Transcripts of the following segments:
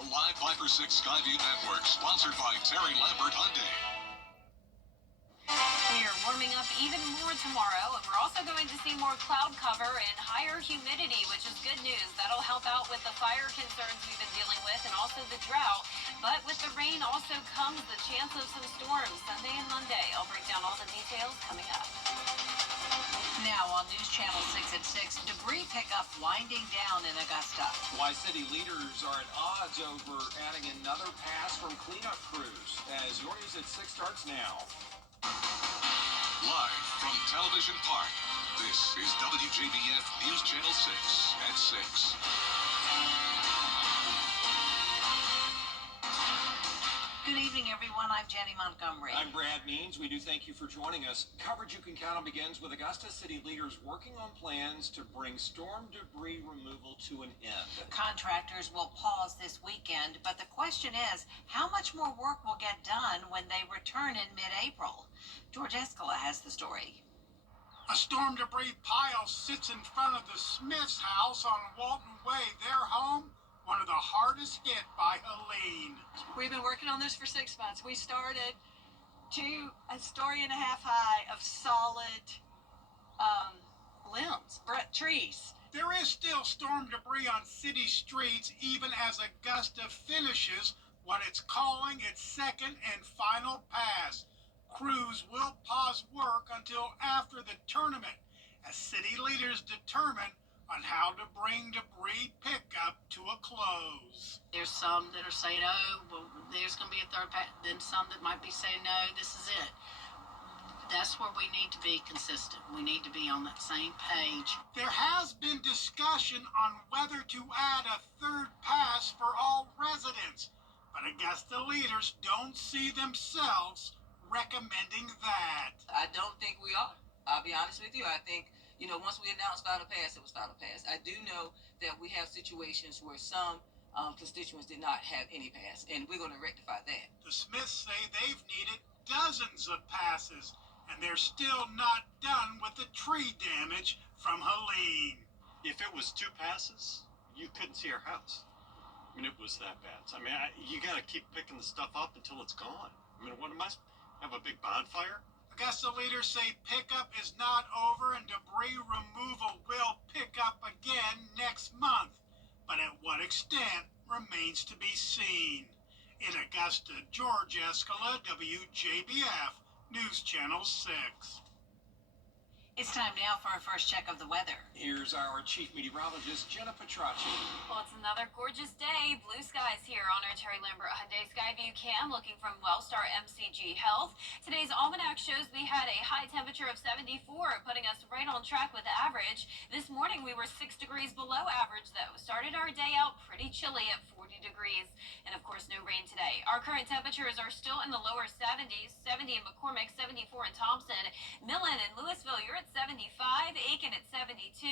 The Live 5-for-6 Skyview Network, sponsored by Terry Lambert Hyundai. We are warming up even more tomorrow, and we're also going to see more cloud cover and higher humidity, which is good news. That'll help out with the fire concerns we've been dealing with and also the drought. But with the rain also comes the chance of some storms Sunday and Monday. I'll break down all the details coming up. Now on News Channel 6 at 6, debris pickup winding down in Augusta. Why city leaders are at odds over adding another pass from cleanup crews. As your News at 6 starts now. Live from Television Park, this is WJBF News Channel 6 at 6. Good evening, everyone. I'm Jenny Montgomery. I'm Brad Means. We do thank you for joining us. Coverage you can count on begins with Augusta city leaders working on plans to bring storm debris removal to an end. Contractors will pause this weekend, but the question is, how much more work will get done when they return in mid-April? George Escala has the story. A storm debris pile sits in front of the Smith's house on Walton Way, their home, one of the hardest hit by Helene. We've been working on this for 6 months. We started a story and a half high of solid limbs, trees. There is still storm debris on city streets even as Augusta finishes what it's calling its second and final pass. Crews will pause work until after the tournament as city leaders determine on how to bring debris pickup to a close. There's some that are saying, oh, well, there's going to be a third pass. Then some that might be saying, no, this is it. That's where we need to be consistent. We need to be on that same page. There has been discussion on whether to add a third pass for all residents, but Augusta leaders don't see themselves recommending that. I don't think we are. I'll be honest with you. I think, once we announced final pass, it was final pass. I do know that we have situations where some constituents did not have any pass, and we're going to rectify that. The Smiths say they've needed dozens of passes, and they're still not done with the tree damage from Helene. If it was 2 passes, you couldn't see our house. I mean, it was that bad. I mean, you got to keep picking the stuff up until it's gone. I mean, what am I? Have a big bonfire? Augusta leaders say pickup is not over and debris removal will pick up again next month. But at what extent remains to be seen. In Augusta, George Escala, WJBF, News Channel 6. It's time now for our first check of the weather. Here's our chief meteorologist, Jenna Petracci. Well, it's another gorgeous day. Blue skies here on our Terry Lambert Hyundai Skyview cam, looking from Wellstar MCG Health. Today's almanac shows we had a high temperature of 74, putting us right on track with the average. This morning we were 6 degrees below average, though. Started our day out pretty chilly at 40 degrees, and of course no rain today. Our current temperatures are still in the lower 70s, 70 in McCormick, 74 in Thompson. Millen and Louisville, you're at 75, Aiken at 72,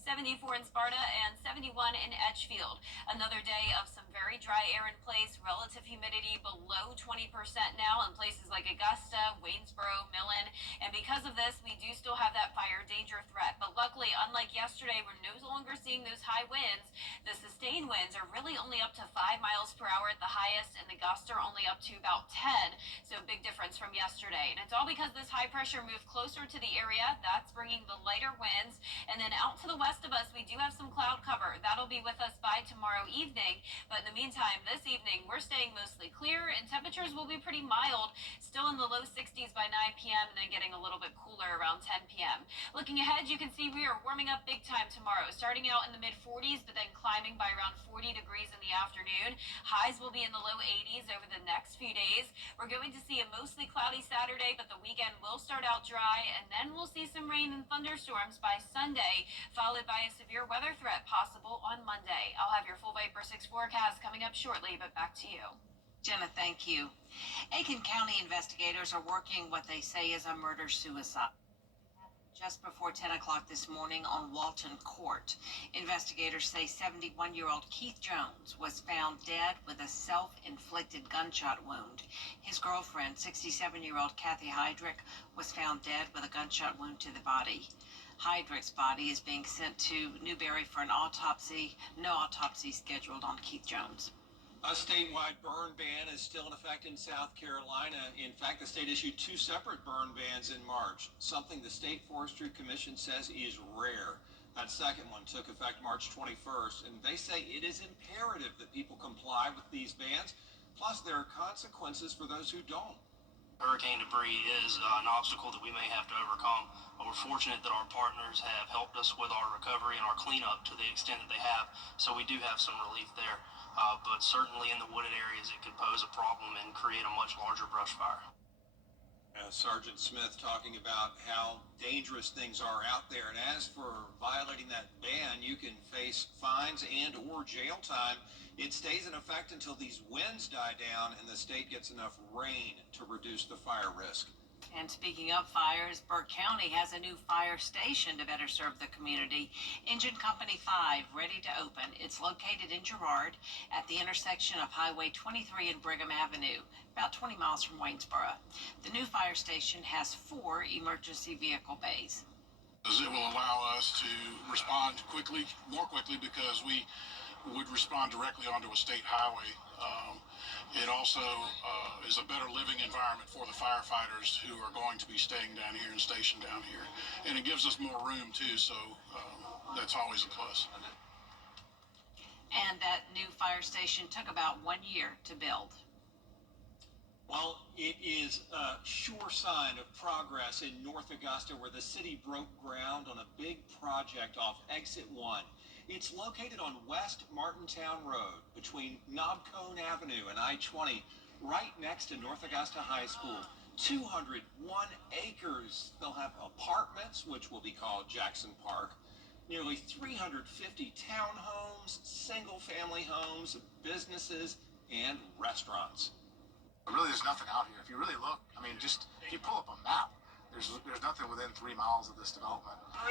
74 in Sparta, and 71 in Edgefield. Another day of some very dry air in place, relative humidity below 20% now in places like Augusta, Waynesboro, Millen, and because of this, we do still have that fire danger threat. But luckily, unlike yesterday, we're no longer seeing those high winds. The sustained winds are really only up to 5 miles per hour at the highest, and the gusts are only up to about 10, so big difference from yesterday. And it's all because this high pressure moved closer to the area. That's bringing the lighter winds, and then out to the west of us, we do have some cloud cover. That'll be with us by tomorrow evening, but in the meantime, this evening, we're staying mostly clear, and temperatures will be pretty mild, still in the low 60s by 9 p.m., and then getting a little bit cooler around 10 p.m. Looking ahead, you can see we are warming up big time tomorrow, starting out in the mid-40s, but then climbing by around 40 degrees in the afternoon. Highs will be in the low 80s over the next few days. We're going to see a mostly cloudy Saturday, but the weekend will start out dry, and then we'll see some rain and thunderstorms by Sunday, followed by a severe weather threat possible on Monday. I'll have your full Viper 6 forecast coming up shortly, but back to you. Jenna, thank you. Aiken County investigators are working what they say is a murder-suicide. Just before 10 o'clock this morning on Walton Court, investigators say 71-year-old Keith Jones was found dead with a self-inflicted gunshot wound. His girlfriend, 67-year-old Kathy Heydrich, was found dead with a gunshot wound to the body. Heydrich's body is being sent to Newberry for an autopsy. No autopsy scheduled on Keith Jones. A statewide burn ban is still in effect in South Carolina. In fact, the state issued 2 separate burn bans in March, something the State Forestry Commission says is rare. That second one took effect March 21st, and they say it is imperative that people comply with these bans. Plus, there are consequences for those who don't. Hurricane debris is an obstacle that we may have to overcome. We're fortunate that our partners have helped us with our recovery and our cleanup to the extent that they have, so we do have some relief there. But certainly in the wooded areas, it could pose a problem and create a much larger brush fire. Sergeant Smith talking about how dangerous things are out there. And as for violating that ban, you can face fines and or jail time. It stays in effect until these winds die down and the state gets enough rain to reduce the fire risk. And speaking of fires, Burke County has a new fire station to better serve the community. Engine Company 5 ready to open. It's located in Girard at the intersection of Highway 23 and Brigham Avenue, about 20 miles from Waynesboro. The new fire station has 4 emergency vehicle bays. It will allow us to respond quickly, more quickly, because we would respond directly onto a state highway. It also is a better living environment for the firefighters who are going to be staying down here and stationed down here. And it gives us more room too, so that's always a plus. And that new fire station took about 1 year to build. Well, it is a sure sign of progress in North Augusta, where the city broke ground on a big project off Exit 1. It's located on West Martintown Road between Knobcone Avenue and I-20, right next to North Augusta High School. 201 acres. They'll have apartments, which will be called Jackson Park, nearly 350 townhomes, single-family homes, businesses, and restaurants. Really, there's nothing out here. If you really look, I mean, just if you pull up a map, there's nothing within 3 miles of this development. 3.5.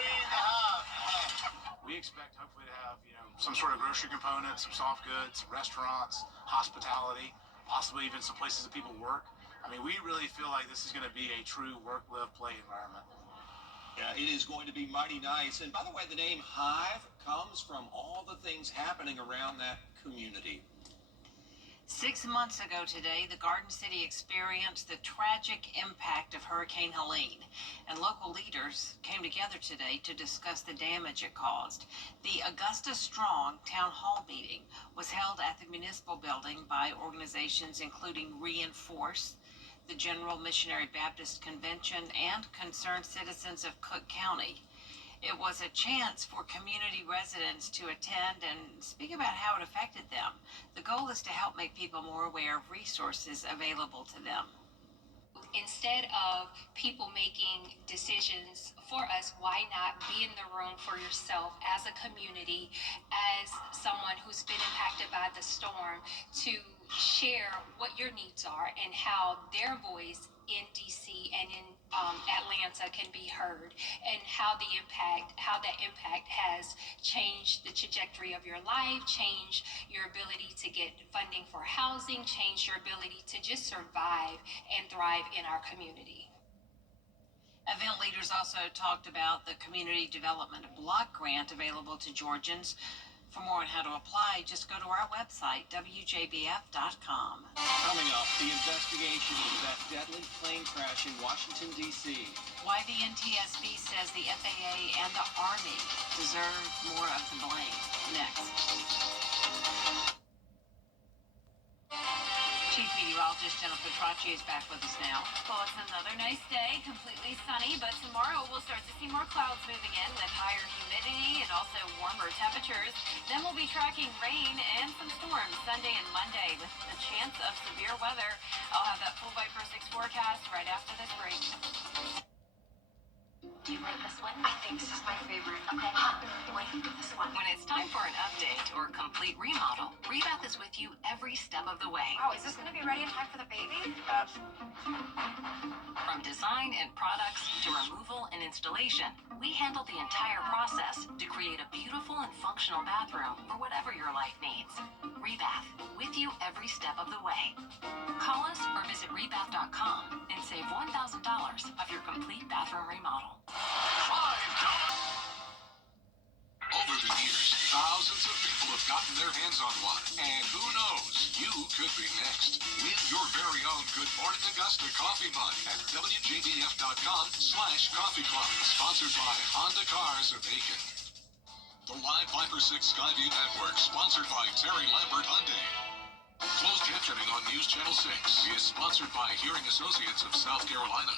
We expect hopefully to have, some sort of grocery component, some soft goods, restaurants, hospitality, possibly even some places that people work. I mean, we really feel like this is going to be a true work, live, play environment. Yeah, it is going to be mighty nice. And by the way, the name Hive comes from all the things happening around that community. 6 months ago today, the Garden City experienced the tragic impact of Hurricane Helene, and local leaders came together today to discuss the damage it caused. The Augusta Strong Town Hall meeting was held at the municipal building by organizations including Reinforce, the General Missionary Baptist Convention, and concerned citizens of Cook County. It was a chance for community residents to attend and speak about how it affected them. The goal is to help make people more aware of resources available to them. Instead of people making decisions for us, why not be in the room for yourself as a community, as someone who's been impacted by the storm, to share what your needs are and how their voice in DC and in Atlanta can be heard, and how that impact has changed the trajectory of your life, changed your ability to get funding for housing, changed your ability to just survive and thrive in our community. Event leaders also talked about the Community Development Block Grant available to Georgians. For more on how to apply, just go to our website, WJBF.com. Coming up, the investigation into that deadly plane crash in Washington, D.C. Why the NTSB says the FAA and the Army deserve more of the blame. Next. Chief Meteorologist Jennifer Tracci is back with us now. Well, it's another nice day, completely sunny, but tomorrow we'll start to see more clouds moving in with higher humidity and also warmer temperatures. Then we'll be tracking rain and some storms Sunday and Monday with the chance of severe weather. I'll have that full Viper 6 forecast right after this break. Do you like this one? I think this is my favorite. Okay, wait, this one. When it's time for an update or complete remodel, Rebath is with you every step of the way. Wow, is this going to be ready in time for the baby? From design and products to removal and installation, we handle the entire process to create a beautiful and functional bathroom for whatever your life needs. Rebath, with you every step of the way. Call us or visit rebath.com and save $1,000 of your complete bathroom remodel. Over the years, thousands of people have gotten their hands on one. And who knows, You could be next. Win your very own Good Morning Augusta coffee mug at WJBF.com/coffee club. Sponsored by Honda Cars of Aiken. The Live 5/6 Skyview Network, sponsored by Terry Lambert Hyundai. Closed captioning on News Channel 6 is sponsored by Hearing Associates of South Carolina.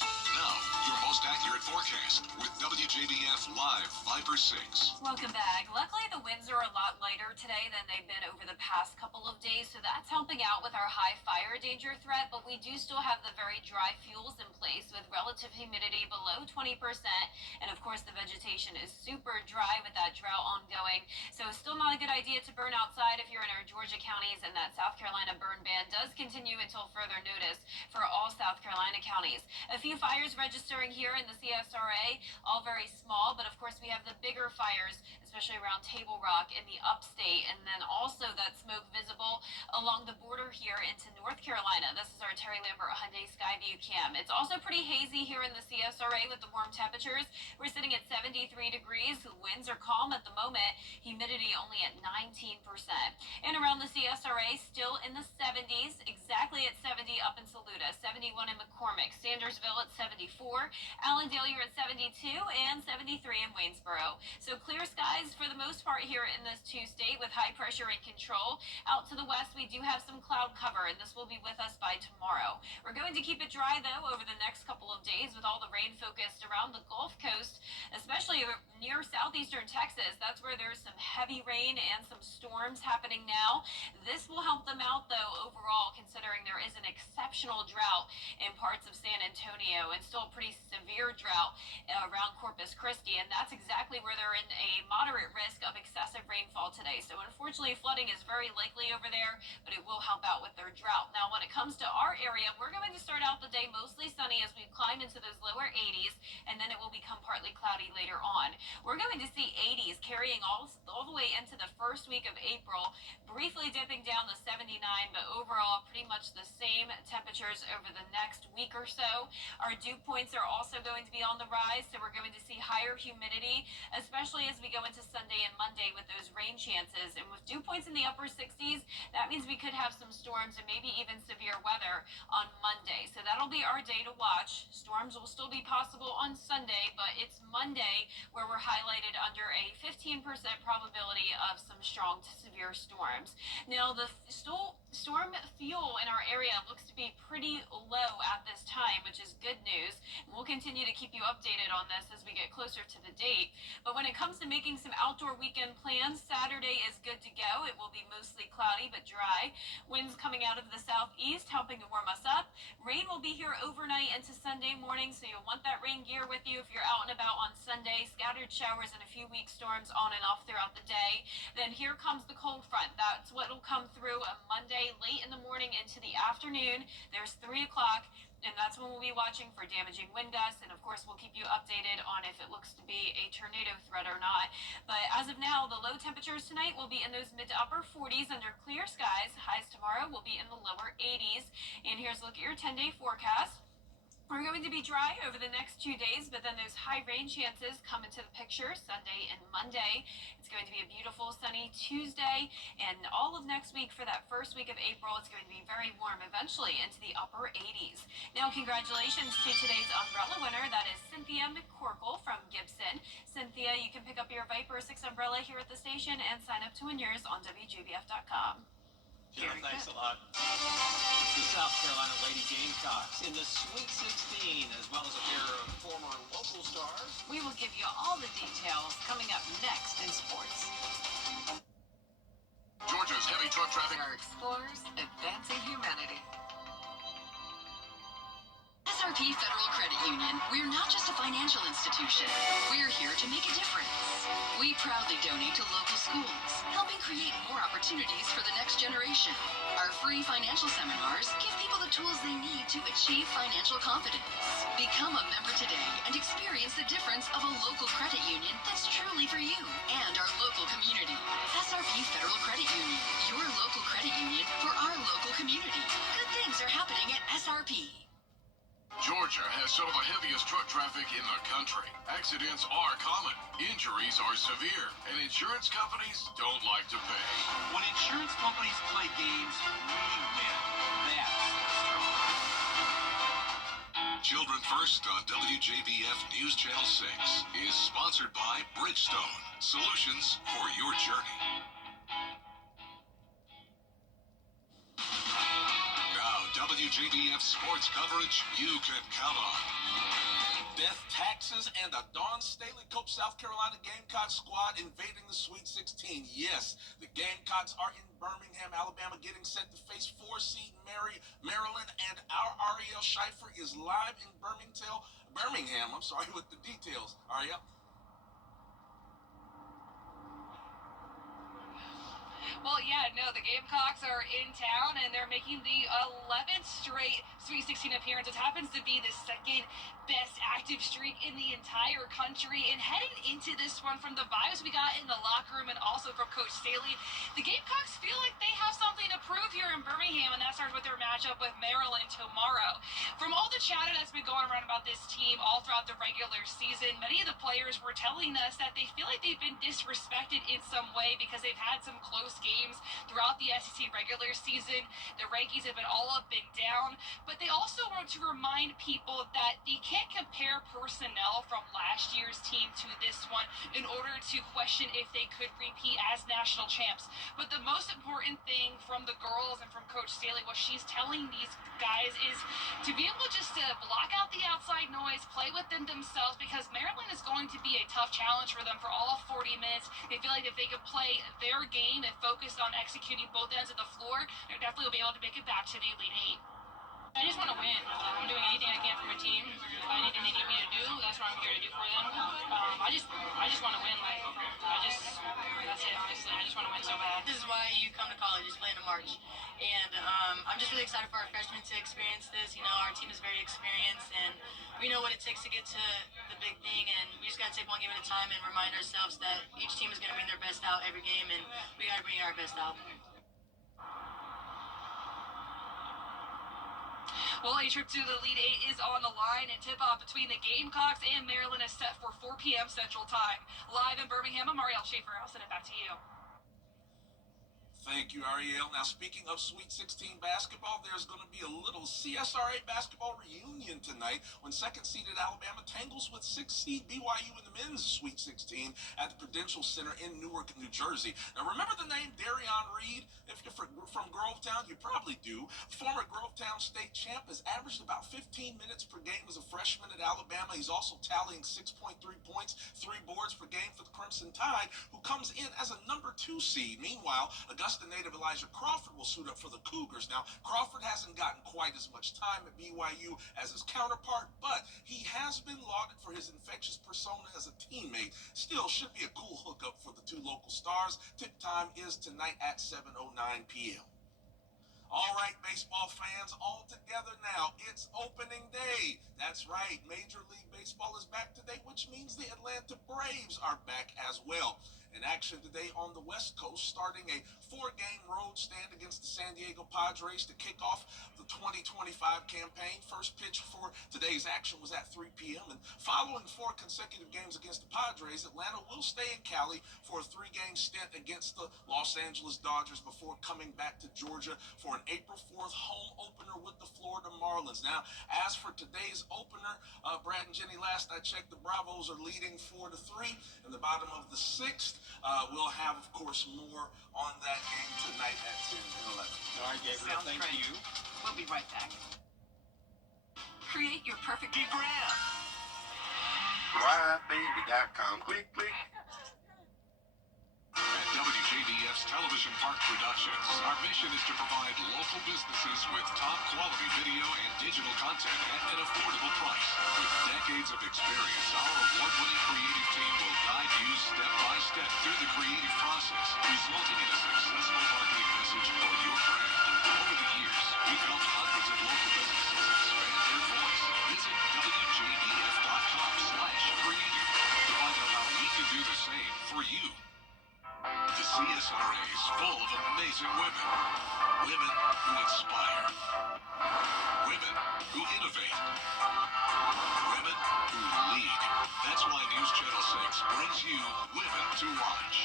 Now, your most accurate forecast with WJBF Live 5/6. Welcome back. Luckily, the winds are a lot lighter today than they've been over the past couple of days, so that's helping out with our high fire danger threat, but we do still have the very dry fuels in place with relative humidity below 20%, and of course, the vegetation is super dry with that drought ongoing, so it's still not a good idea to burn outside if you're in our Georgia counties, and that South Carolina burn ban does continue until further notice for all South Carolina counties. A few fires registering here in the CSRA, all very small, but of course we have the bigger fires, especially around Table Rock in the upstate, and then also that smoke visible along the border here into North Carolina. This is our Terry Lambert Hyundai Skyview cam. It's also pretty hazy here in the CSRA with the warm temperatures. We're sitting at 73 degrees. The winds are calm at the moment. Humidity only at 19%. And around the CSRA, still in the 70s, exactly at 70 up in Saluda, 71 in McCormick, Sandersville at 74, Allendale you're at 72, and 73 in Waynesboro. So clear skies for the most part here in this Tuesday with high pressure in control. Out to the west, we do have some cloud cover, and this will be with us by tomorrow. We're going to keep it dry, though, over the next couple of days with all the rain focused around the Gulf Coast, especially near southeastern Texas. That's where there's some heavy rain and some storms happening now. This will help them out, though, overall, considering there is an exceptional drought in parts of San Antonio and still a pretty severe drought around Corpus Christi, and that's exactly where they're in a moderate risk of excessive rainfall today. So unfortunately, flooding is very likely over there, but it will help out with their drought. Now, when it comes to our area, we're going to start out the day mostly sunny as we climb into those lower 80s, and then it will become partly cloudy later on. We're going to see 80s carrying all the way into the first week of April, briefly dipping down to 79, but overall pretty much the same temperatures over the next week or so. Our dew points are also going to be on the rise, so we're going to see higher humidity, especially as we go into Sunday and Monday with those rain chances. And with dew points in the upper 60s, that means we could have some storms and maybe even severe weather on Monday. So that'll be our day to watch. Storms will still be possible on Sunday, but it's Monday where we're highlighted under a 15% probability of some strong to severe storms. Now, the storm fuel in our area looks to be pretty low at this time, which is good news. And we'll continue to keep you updated on this as we get closer to the date. But when it comes to making some outdoor weekend plans, Saturday is good to go. It will be mostly cloudy but dry. Winds coming out of the southeast helping to warm us up. Rain will be here overnight into Sunday morning, so you'll want that rain gear with you if you're out and about on Sunday. Scattered showers and a few weak storms on and off throughout the day. Then here comes the cold front. That's what will come through on Monday late in the morning into the afternoon. There's 3 o'clock. And that's when we'll be watching for damaging wind gusts. And of course, we'll keep you updated on if it looks to be a tornado threat or not. But as of now, the low temperatures tonight will be in those mid to upper 40s under clear skies. Highs tomorrow will be in the lower 80s. And here's a look at your 10-day forecast. We're going to be dry over the next 2 days, but then those high rain chances come into the picture Sunday and Monday. It's going to be a beautiful sunny Tuesday, and all of next week for that first week of April, it's going to be very warm, eventually into the upper 80s. Now, congratulations to today's umbrella winner. That is Cynthia McCorkle from Gibson. Cynthia, you can pick up your Viper 6 umbrella here at the station and sign up to win yours on WJBF.com. Jenna, thanks a lot. The South Carolina Lady Gamecocks in the Sweet 16, as well as a pair of former local stars. We will give you all the details coming up next in sports. Georgia's heavy truck traffic. Our explorers advancing humanity. SRP Federal Credit Union, we're not just a financial institution. We're here to make a difference. We proudly donate to local schools, helping create more opportunities for the next generation. Our free financial seminars give people the tools they need to achieve financial confidence. Become a member today and experience the difference of a local credit union that's truly for you and our local community. SRP Federal Credit Union, your local credit union for our local community. Good things are happening at SRP. Georgia has some of the heaviest truck traffic in the country. Accidents are common, injuries are severe, and insurance companies don't like to pay. When insurance companies play games, we win. That's the strong. Children First on WJBF News Channel 6 is sponsored by Bridgestone, solutions for your journey. WJBF sports coverage you can count on. Death, taxes, and a Dawn Staley Coach South Carolina Gamecock squad invading the Sweet 16. Yes, the Gamecocks are in Birmingham, Alabama, getting set to face 4-seed Maryland, and our Ariel Scheifer is live in Birmingham, with the details. Ariel? Well, yeah, no, the Gamecocks are in town, and they're making the 11th straight Sweet 16 appearance. It happens to be the second best active streak in the entire country. And heading into this one, from the vibes we got in the locker room and also from Coach Staley, the Gamecocks feel like they have something to prove here in Birmingham, and that starts with their matchup with Maryland tomorrow. From all the chatter that's been going around about this team all throughout the regular season, many of the players were telling us that they feel like they've been disrespected in some way because they've had some close games throughout the SEC regular season. The rankings have been all up and down, but they also want to remind people that they can't compare personnel from last year's team to this one in order to question if they could repeat as national champs. But the most important thing from the girls and from Coach Staley, what she's telling these guys is to be able just to block out the outside noise, play within themselves, because Maryland is going to be a tough challenge for them for all 40 minutes. They feel like if they could play their game and focus on executing both ends of the floor, they definitely will be able to make it back to the Elite Eight. I just want to win. I'm doing anything I can for my team. Anything they need me to do, that's what I'm here to do for them. I just want to win. That's it, honestly. I just want to win so bad. This is why you come to college, is playing in March. And I'm just really excited for our freshmen to experience this. You know, our team is very experienced, and we know what it takes to get to the big thing. And we just got to take one game at a time and remind ourselves that each team is going to bring their best out every game, and we got to bring our best out. Well, a trip to the Elite Eight is on the line, and tip-off between the Gamecocks and Maryland is set for 4 p.m. Central Time. Live in Birmingham, I'm Ariel Schaefer. I'll send it back to you. Thank you, Ariel. Now, speaking of Sweet 16 basketball, there's going to be a little CSRA basketball reunion tonight when second-seeded Alabama tangles with 6-seed BYU in the men's Sweet 16 at the Prudential Center in Newark, New Jersey. Now, remember the name Darion Reed? If you're from Grovetown, you probably do. Former Grovetown state champ has averaged about 15 minutes per game as a freshman at Alabama. He's also tallying 6.3 points, 3 boards per game for the Crimson Tide, who comes in as a number 2 seed. Meanwhile, Augusta native Elijah Crawford will suit up for the Cougars. Now, Crawford hasn't gotten quite as much time at BYU as his counterpart, but he has been lauded for his infectious persona as a teammate. Still, should be a cool hookup for the two local stars. Tip time is tonight at 7:09 p.m. All right, baseball fans, all together now. It's opening day. That's right. Major League Baseball is back today, which means the Atlanta Braves are back as well. In action today on the West Coast, starting a 4-game road stand against the San Diego Padres to kick off the 2025 campaign. First pitch for today's action was at 3 p.m. And following 4 consecutive games against the Padres, Atlanta will stay in Cali for a 3-game stint against the Los Angeles Dodgers before coming back to Georgia for an April 4th home opener with the Florida Marlins. Now, as for today's opener, Brad and Jenny, last I checked, the Bravos are leading 4-3 in the bottom of the 6th. We'll have, of course, more on that game tonight at 10 and 11. All right, Gabriel, thank you. We'll be right back. Create your perfect Graham. WJBF.com. Click, click. At WJBF's Television Park Productions, our mission is to provide local businesses with top quality video and digital content at an affordable price. With decades of experience, our award-winning creative team will guide you step by step through the creative process, resulting in a successful marketing message for your brand. Over the years, we've helped hundreds of local businesses expand their voice. Visit WJBF.com/creative to find out how we can do the same for you. The CSRA is full of amazing women. Women who inspire. Women who innovate. Women who lead. That's why News Channel 6 brings you Women to Watch.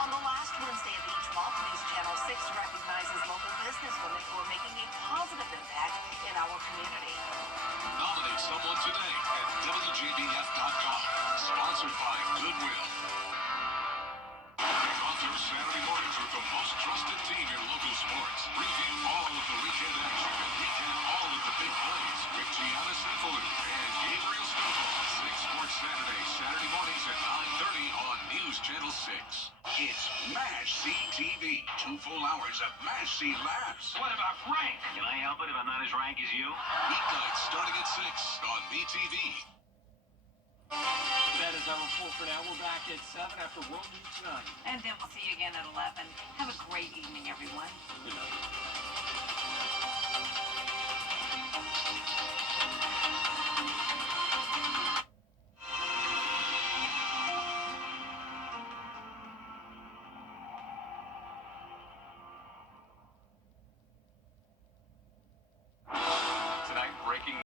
On the last Wednesday of each month, News Channel 6 recognizes local businesswomen who are making a positive impact in our community. Nominate someone today at WJBF.com. Sponsored by Goodwill. Kick off your Saturday mornings with the most trusted team in local sports. Preview all of the weekend action and recap all of the big plays with Gianna Sanfilou and Gabriel Snowball. 6 Sports Saturday, Saturday mornings at 9:30 on News Channel 6. It's MASH TV. 2 full hours of MASH laughs. What about Frank? Can I help it if I'm not as rank as you? Weeknights starting at 6 on MeTV. That is our report for now. We're back at 7 after World News Tonight. And then we'll see you again at 11. Have a great evening, everyone. Good night.